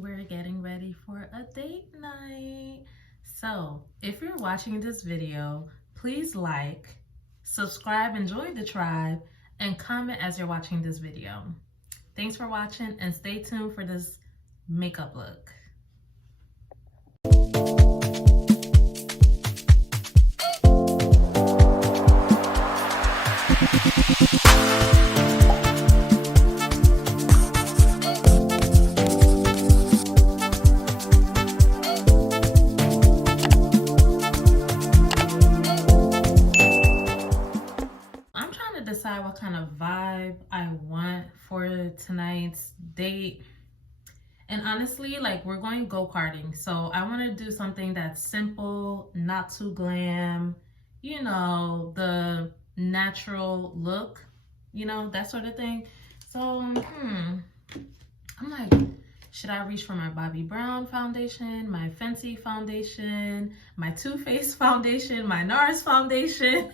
We're getting ready for a date night. So if you're watching this video, please like, subscribe and join the tribe, and comment as you're watching this video. Thanks for watching and stay tuned for this makeup look. Decide what kind of vibe I want for tonight's date. And honestly, like, we're going go-karting, so I want to do something that's simple, not too glam, you know, the natural look, you know, that sort of thing. So I'm like, should I reach for my Bobbi Brown foundation, my Fenty foundation, my Too Faced foundation, my NARS foundation?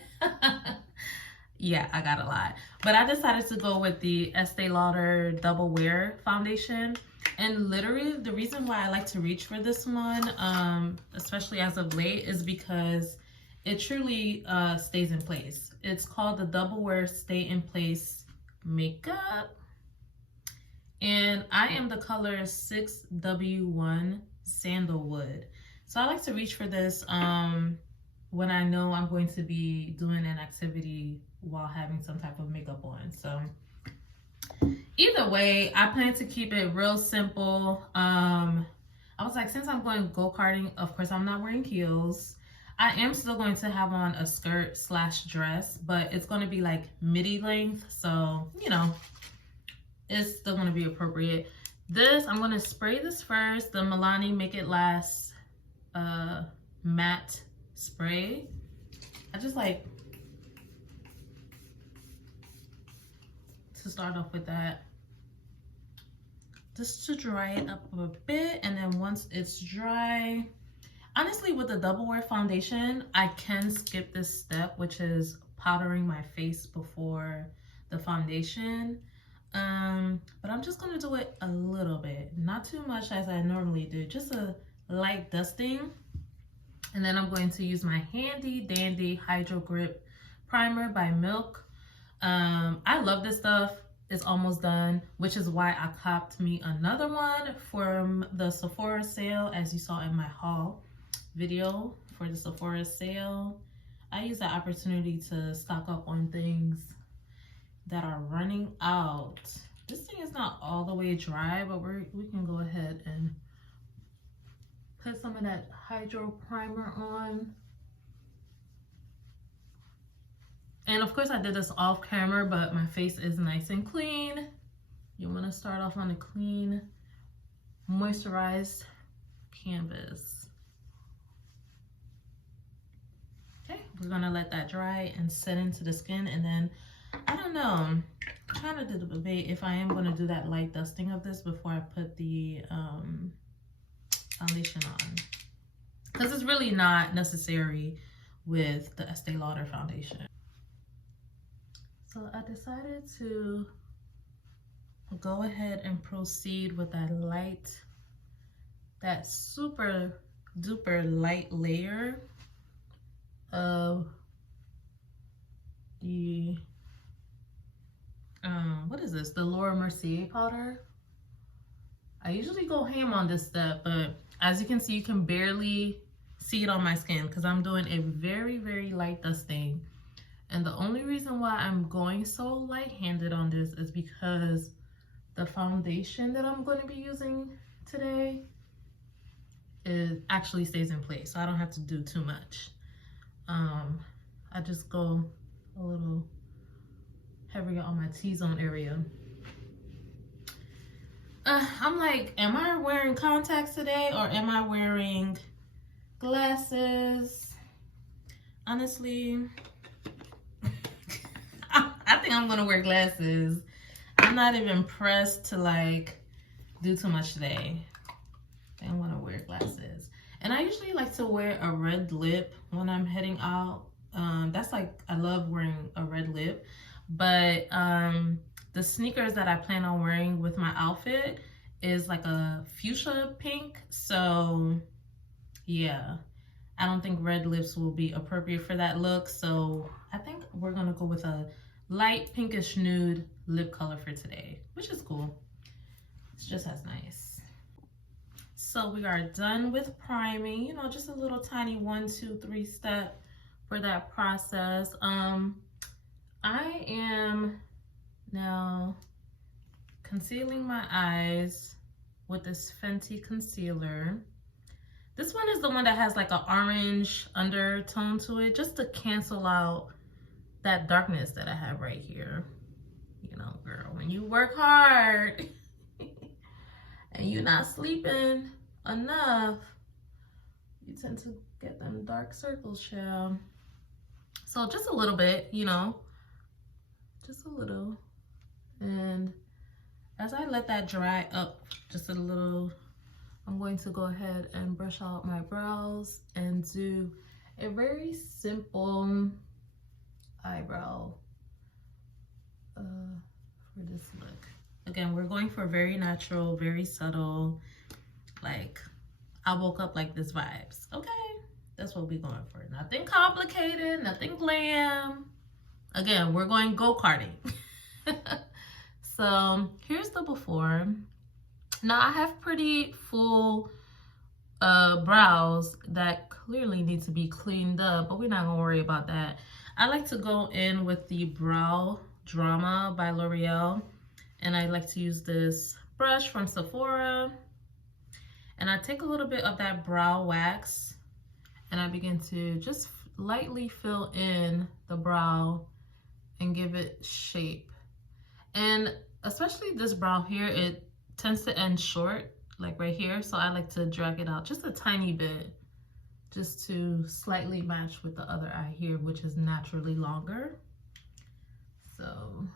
Yeah, I got a lot. But I decided to go with the Estée Lauder Double Wear foundation. And literally, the reason why I like to reach for this one, especially as of late, is because it truly stays in place. It's called the Double Wear Stay in Place Makeup. And I am the color 6W1 Sandalwood. So I like to reach for this when I know I'm going to be doing an activity while having some type of makeup on. So either way, I plan to keep it real simple. I was like, since I'm going go-karting, of course I'm not wearing heels. I am still going to have on a skirt / dress, but it's going to be like midi length, so you know, it's still going to be appropriate. This, I'm going to spray this first, the Milani Make It Last matte spray. I just like to start off with that, just to dry it up a bit. And then once it's dry, honestly, with the Double Wear foundation, I can skip this step, which is powdering my face before the foundation. But I'm just gonna do it a little bit, not too much as I normally do, just a light dusting. And then I'm going to use my handy dandy Hydro Grip primer by Milk. I love this stuff. It's almost done, which is why I copped me another one from the Sephora sale, as you saw in my haul video for the Sephora sale. I use that opportunity to stock up on things that are running out. This thing is not all the way dry, but we can go ahead and put some of that Hydro primer on. And of course I did this off camera, but my face is nice and clean. You want to start off on a clean, moisturized canvas. Okay, we're gonna let that dry and set into the skin. And then, I don't know, I'm trying to debate if I am gonna do that light dusting of this before I put the foundation on, because it's really not necessary with the Estée Lauder foundation. So I decided to go ahead and proceed with that super duper light layer of the, what is this? The Laura Mercier powder. I usually go ham on this step, but as you can see, you can barely see it on my skin because I'm doing a very, very light dusting. And the only reason why I'm going so light-handed on this is because the foundation that I'm going to be using today actually stays in place, so I don't have to do too much. I just go a little heavier on my T-zone area. I'm like, am I wearing contacts today or am I wearing glasses? Honestly, I think I'm gonna wear glasses. I'm not even pressed to like do too much today. I think I'm gonna wear glasses. And I usually like to wear a red lip when I'm heading out. That's like, I love wearing a red lip. But the sneakers that I plan on wearing with my outfit is like a fuchsia pink. So yeah, I don't think red lips will be appropriate for that look. So I think we're gonna go with a light pinkish nude lip color for today, which is cool. It's just as nice. So we are done with priming, you know, just a little tiny 1, 2, 3 step for that process. I am now concealing my eyes with this Fenty concealer. This one is the one that has like an orange undertone to it, just to cancel out that darkness that I have right here. You know, girl, when you work hard and you're not sleeping enough, you tend to get them dark circles, child. So just a little bit, you know, just a little. And as I let that dry up just a little, I'm going to go ahead and brush out my brows and do a very simple eyebrow for this look. Again, we're going for very natural, very subtle, like I woke up like this vibes. Okay, that's what we're going for. Nothing complicated, nothing glam. Again, we're going go-karting. So here's the before. Now I have pretty full brows that clearly need to be cleaned up, but we're not gonna worry about that. I like to go in with the Brow Drama by L'Oreal, and I like to use this brush from Sephora, and I take a little bit of that brow wax and I begin to just lightly fill in the brow and give it shape. And especially this brow here, it tends to end short, like right here, so I like to drag it out just a tiny bit, just to slightly match with the other eye here, which is naturally longer. So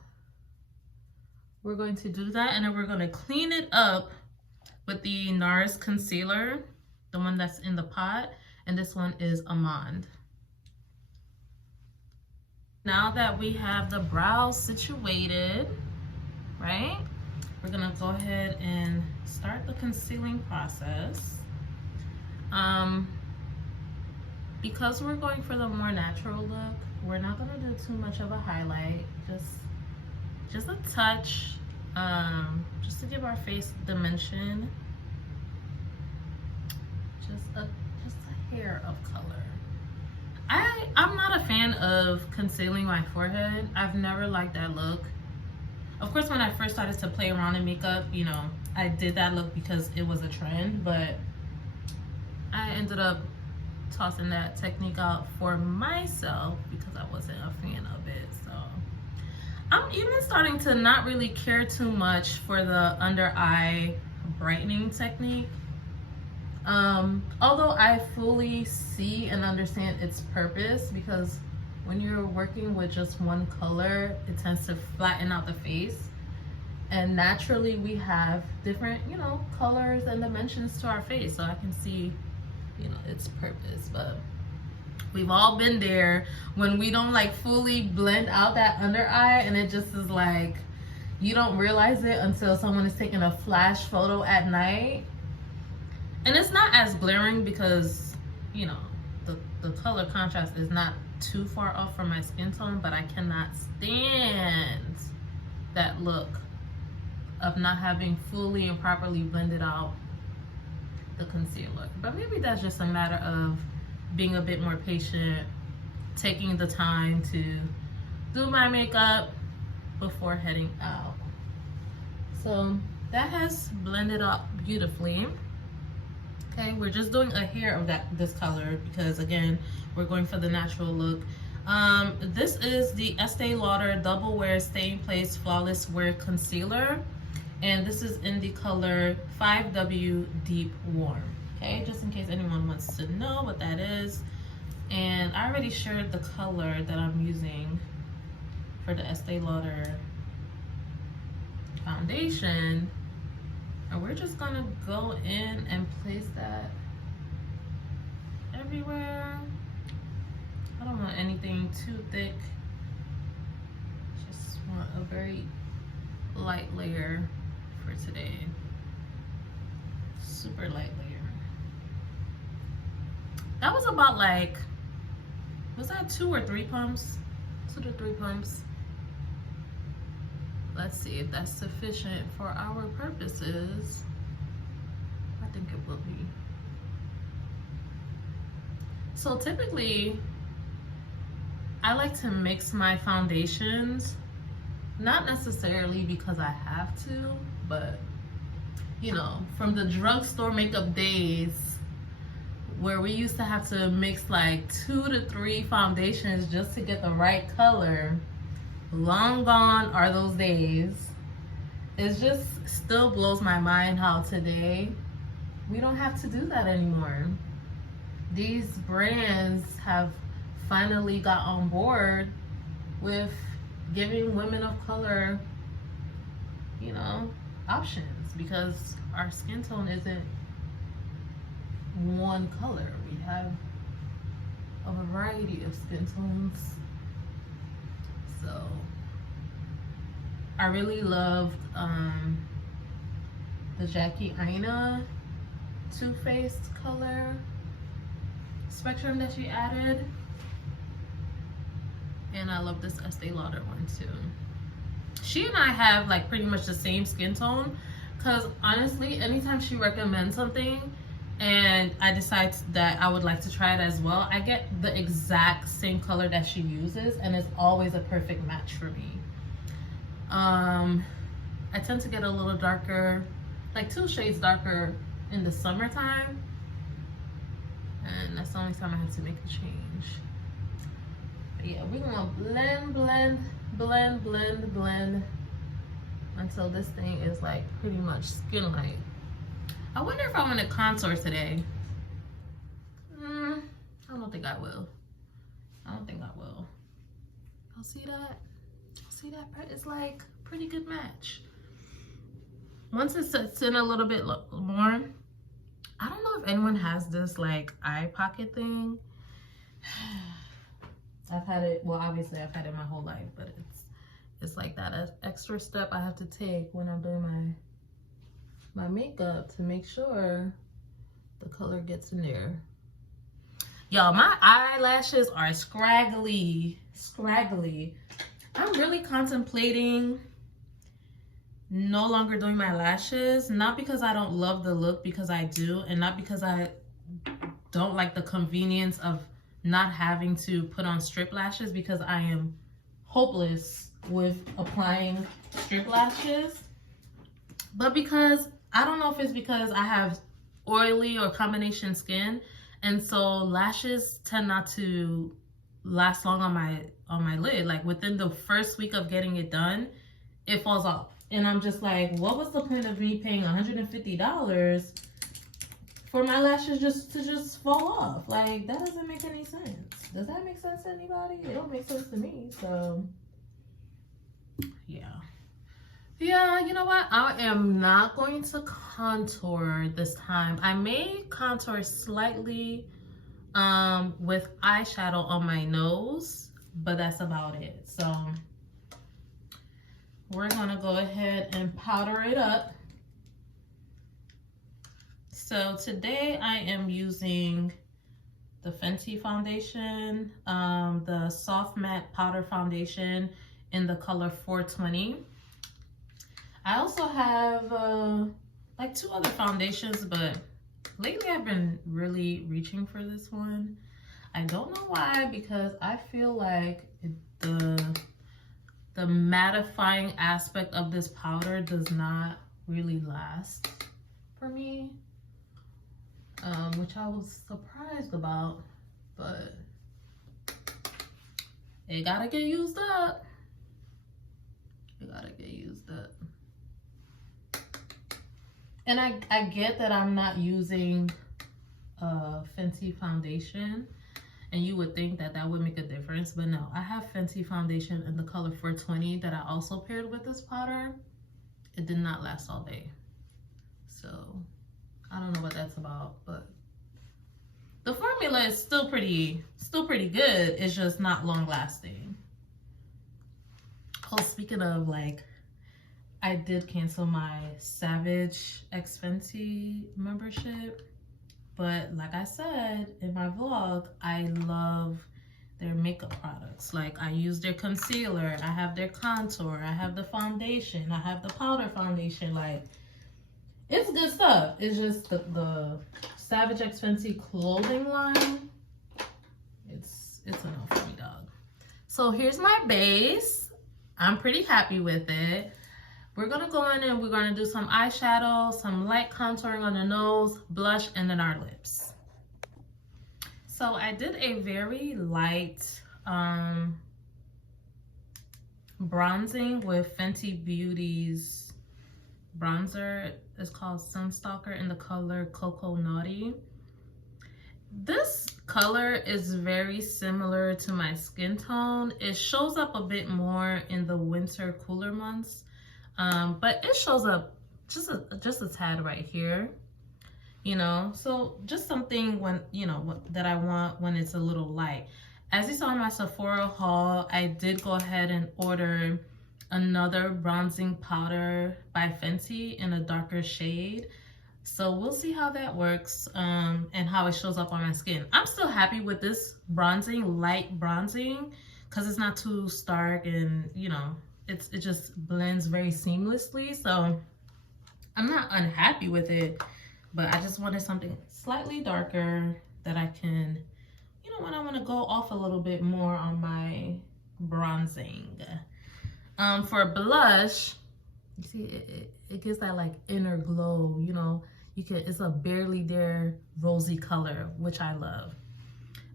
we're going to do that, and then we're going to clean it up with the NARS concealer, the one that's in the pot, and this one is Almond. Now that we have the brows situated, right, we're gonna go ahead and start the concealing process. Because we're going for the more natural look, we're not gonna do too much of a highlight, just a touch, just to give our face dimension, just a hair of color. I'm not a fan of concealing my forehead. I've never liked that look. Of course, when I first started to play around in makeup, you know, I did that look because it was a trend, but I ended up tossing that technique out for myself because I wasn't a fan of it. So I'm even starting to not really care too much for the under eye brightening technique. Although I fully see and understand its purpose, because when you're working with just one color, it tends to flatten out the face. And naturally we have different, you know, colors and dimensions to our face. So I can see, you know, its purpose. But we've all been there when we don't like fully blend out that under eye, and it just is like, you don't realize it until someone is taking a flash photo at night. And it's not as glaring because, you know, the color contrast is not too far off from my skin tone, but I cannot stand that look of not having fully and properly blended out the concealer. But maybe that's just a matter of being a bit more patient, taking the time to do my makeup before heading out. So that has blended out beautifully. Okay, we're just doing a hair of this color because, again, we're going for the natural look. This is the Estée Lauder Double Wear Stay in Place Flawless Wear Concealer, and this is in the color 5W Deep Warm. Okay, just in case anyone wants to know what that is. And I already shared the color that I'm using for the Estée Lauder foundation. And we're just gonna go in and place that everywhere. I don't want anything too thick. Just want a very light layer for today. super light layer. That was about like, was that 2 or 3 pumps? 2 to 3 pumps. Let's see if that's sufficient for our purposes. I think it will be. So typically, I like to mix my foundations, not necessarily because I have to, but you know, from the drugstore makeup days where we used to have to mix like 2 to 3 foundations just to get the right color. Long gone are those days. It just still blows my mind how today we don't have to do that anymore. These brands have finally got on board with giving women of color, you know, options, because our skin tone isn't one color. We have a variety of skin tones. So I really loved the Jackie Aina Too Faced color spectrum that she added, and I love this Estee Lauder one too. She and I have like pretty much the same skin tone, because honestly, anytime she recommends something and I decide that I would like to try it as well, I get the exact same color that she uses, and it's always a perfect match for me. I tend to get a little darker, like 2 shades darker in the summertime, and that's the only time I have to make a change. But yeah, we're gonna blend until this thing is like pretty much skin light. I wonder if I want to contour today. I don't think I will. I don't think I will. Y'all see that? See that? It's like pretty good match. Once it sets in a little bit more, I don't know if anyone has this like eye pocket thing. I've had it, well obviously I've had it my whole life, but it's like that extra step I have to take when I'm doing my makeup to make sure the color gets in there. Y'all, my eyelashes are scraggly. I'm really contemplating no longer doing my lashes, not because I don't love the look, because I do, and not because I don't like the convenience of not having to put on strip lashes, because I am hopeless with applying strip lashes, but because I don't know if it's because I have oily or combination skin, and so lashes tend not to last long on my lid. Like within the first week of getting it done, it falls off, and I'm just like, what was the point of me paying $150 for my lashes just fall off? Like, that doesn't make any sense. Does that make sense to anybody? It don't make sense to me. So yeah, you know what, I am not going to contour this time. I may contour slightly with eyeshadow on my nose, but that's about it. So we're gonna go ahead and powder it up. So today I am using the Fenty foundation, the soft matte powder foundation in the color 420. I also have like 2 other foundations, but lately I've been really reaching for this one. I don't know why, because I feel like the mattifying aspect of this powder does not really last for me, which I was surprised about, but it gotta get used up. It gotta get used up. And I get that I'm not using Fenty foundation, and you would think that that would make a difference, but no, I have Fenty foundation in the color 420 that I also paired with this powder. It did not last all day, so I don't know what that's about, but the formula is still pretty good. It's just not long lasting. Oh, speaking of like I did cancel my Savage X Fenty membership. But like I said in my vlog, I love their makeup products. Like I use their concealer, I have their contour, I have the foundation, I have the powder foundation. Like it's good stuff. It's just the Savage X Fenty clothing line. It's enough for me, dog. So here's my base. I'm pretty happy with it. We're gonna go in and we're gonna do some eyeshadow, some light contouring on the nose, blush, and then our lips. So I did a very light bronzing with Fenty Beauty's bronzer. It's called Sunstalker in the color Cocoa Naughty. This color is very similar to my skin tone. It shows up a bit more in the winter cooler months. But it shows up just a tad right here, you know, so just something when, you know, that I want when it's a little light. As you saw in my Sephora haul, I did go ahead and order another bronzing powder by Fenty in a darker shade. So we'll see how that works and how it shows up on my skin. I'm still happy with this bronzing, light bronzing, because it's not too stark and, you know, it just blends very seamlessly. So I'm not unhappy with it, but I just wanted something slightly darker that I can, you know, when I want to go off a little bit more on my bronzing. For blush, you see it gives that like inner glow, you know, it's a barely there rosy color, which I love.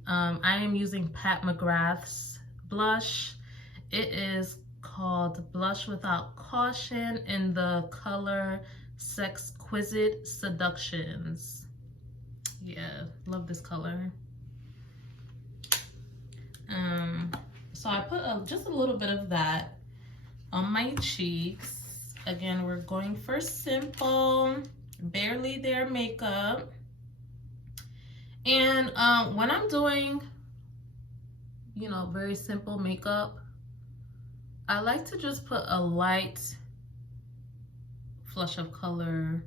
I am using Pat McGrath's blush. It is called Blush Without Caution in the color Sexquisite Seductions. Yeah, love this color. So I put just a little bit of that on my cheeks. Again, we're going for simple, barely there makeup. And when I'm doing, you know, very simple makeup, I like to just put a light flush of color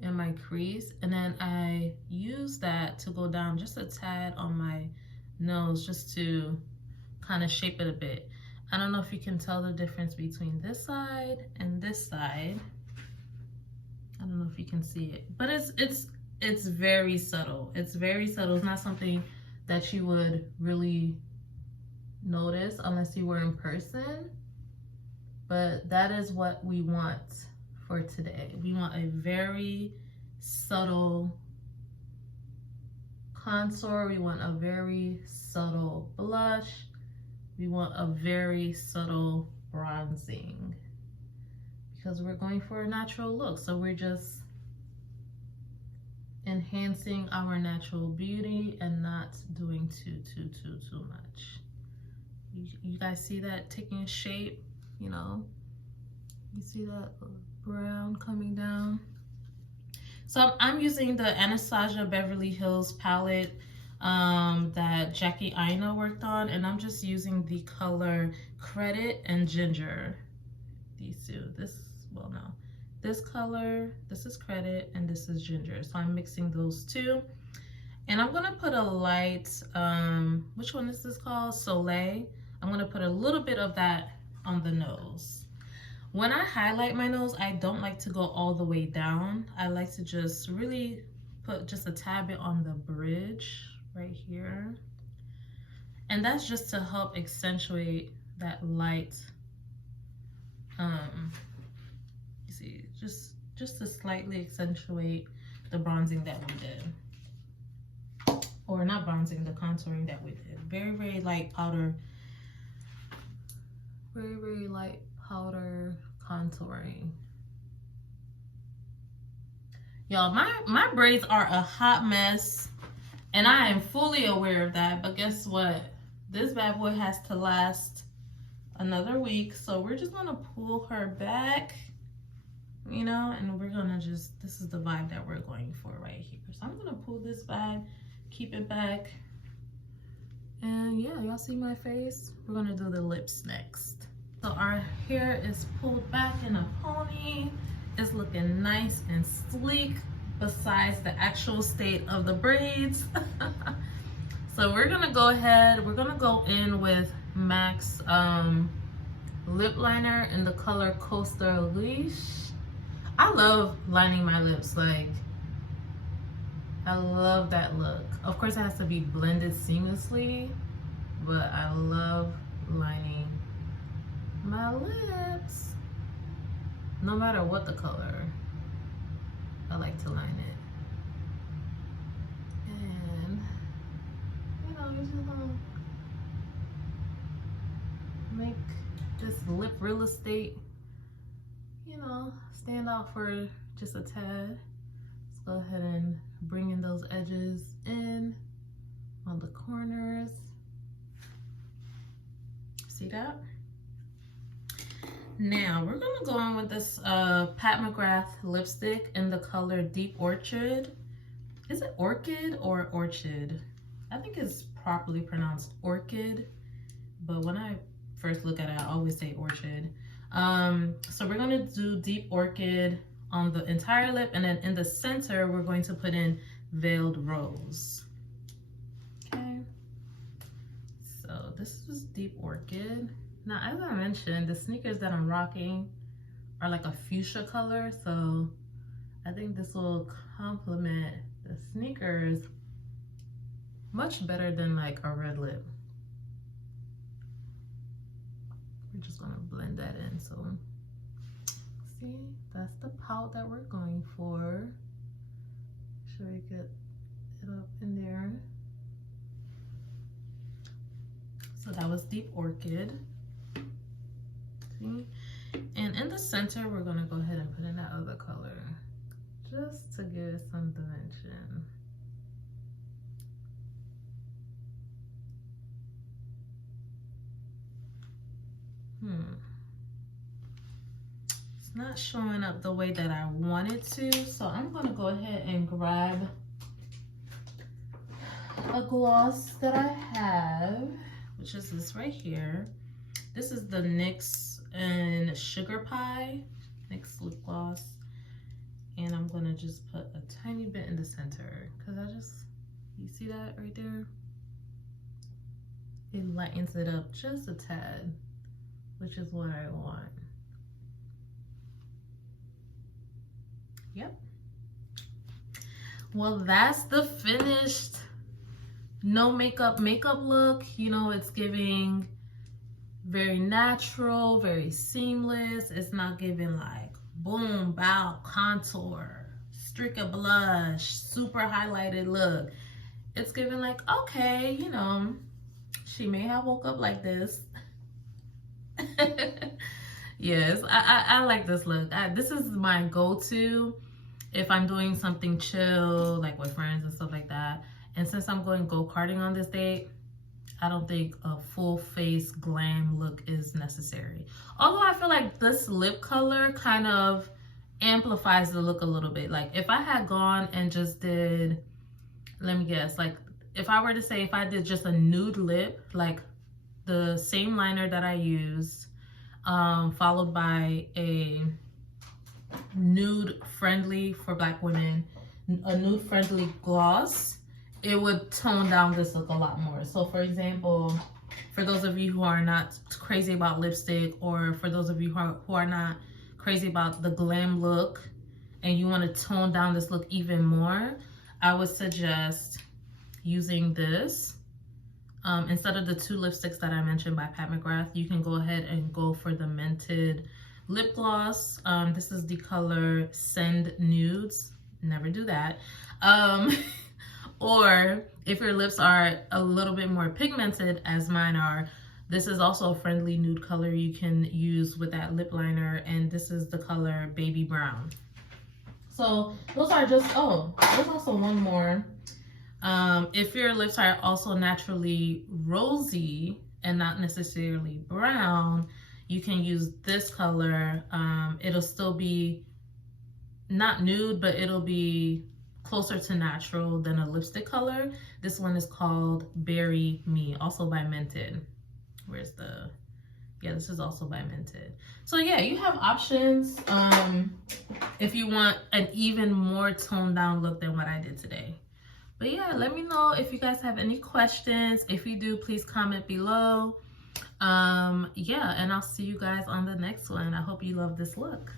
in my crease, and then I use that to go down just a tad on my nose just to kind of shape it a bit. I don't know if you can tell the difference between this side and this side. I don't know if you can see it, but it's very subtle. It's very subtle. It's not something that you would really notice unless you were in person, but that is what we want for today. We want a very subtle contour. We want a very subtle blush. We want a very subtle bronzing because we're going for a natural look. So we're just enhancing our natural beauty and not doing too much. You guys see that taking shape, you know? You see that brown coming down? So I'm using the Anastasia Beverly Hills palette that Jackie Aina worked on, and I'm just using the color Credit and Ginger. These two, this color, this is Credit, and this is Ginger. So I'm mixing those two. And I'm gonna put a light, which one is this called? Soleil. I'm gonna put a little bit of that on the nose. When I highlight my nose, I don't like to go all the way down. I like to just really put just a tad bit on the bridge right here. And that's just to help accentuate that light, you see, just to slightly accentuate the bronzing that we did. Or not bronzing, the contouring that we did. Very, very light powder. Very, very light powder contouring. Y'all, my braids are a hot mess, and I am fully aware of that, but guess what? This bad boy has to last another week, so we're just gonna pull her back, you know, and we're gonna just, this is the vibe that we're going for right here. So I'm gonna pull this back, keep it back, and yeah, y'all see my face? We're gonna do the lips next. So our hair is pulled back in a pony. It's looking nice and sleek besides the actual state of the braids. So we're gonna go ahead, we're gonna go in with MAC's lip liner in the color Costa Leash. I love lining my lips, like I love that look. Of course it has to be blended seamlessly, but I love lining my lips. No matter what the color, I like to line it. And you know, you just gonna make this lip real estate, you know, stand out for just a tad. Let's go ahead and bring in those edges in on the corners. See that? Now we're gonna go on with this Pat McGrath lipstick in the color Deep Orchid. Is it Orchid or Orchid? I think it's properly pronounced Orchid, but when I first look at it, I always say Orchid. So we're gonna do Deep Orchid on the entire lip, and then in the center, we're going to put in Veiled Rose. Okay, so this is Deep Orchid. Now, as I mentioned, the sneakers that I'm rocking are like a fuchsia color, so I think this will complement the sneakers much better than like a red lip. We're just gonna blend that in. So see, that's the pout that we're going for. Should we get it up in there? So that was Deep Orchid. See? And in the center, we're gonna go ahead and put in that other color just to give it some dimension. It's not showing up the way that I want it to, so I'm gonna go ahead and grab a gloss that I have, which is this right here. This is the NYX and Sugar Pie NYX lip gloss, and I'm gonna just put a tiny bit in the center because you see that right there? It lightens it up just a tad, which is what I want. Yep. Well, that's the finished no makeup look. You know, it's giving very natural, very seamless. It's not giving like boom, bow, contour, streak of blush, super highlighted look. It's giving like, okay, you know, she may have woke up like this. Yes, I like this look. This is my go-to if I'm doing something chill, like with friends and stuff like that. And since I'm going go-karting on this date, I don't think a full face glam look is necessary. Although I feel like this lip color kind of amplifies the look a little bit. Like if I had gone and just did, let me guess, like if I were to say if I did just a nude lip, like the same liner that I used, followed by a nude friendly for Black women, a nude friendly gloss, it would tone down this look a lot more. So for example, for those of you who are not crazy about lipstick, or for those of you who are not crazy about the glam look and you want to tone down this look even more, I would suggest using this. Instead of the two lipsticks that I mentioned by Pat McGrath, you can go ahead and go for the Mented lip gloss. This is the color Send Nudes. Never do that. Or if your lips are a little bit more pigmented, as mine are, this is also a friendly nude color you can use with that lip liner, and this is the color Baby Brown. So those are just, oh, there's also one more. If your lips are also naturally rosy and not necessarily brown, you can use this color. It'll still be not nude, but it'll be closer to natural than a lipstick color. This one is called Berry Me, also by Mented. Where's the Yeah, this is also by Minted. So yeah, you have options if you want an even more toned down look than what I did today. But yeah, let me know if you guys have any questions. If you do, please comment below. Yeah, and I'll see you guys on the next one. I hope you love this look.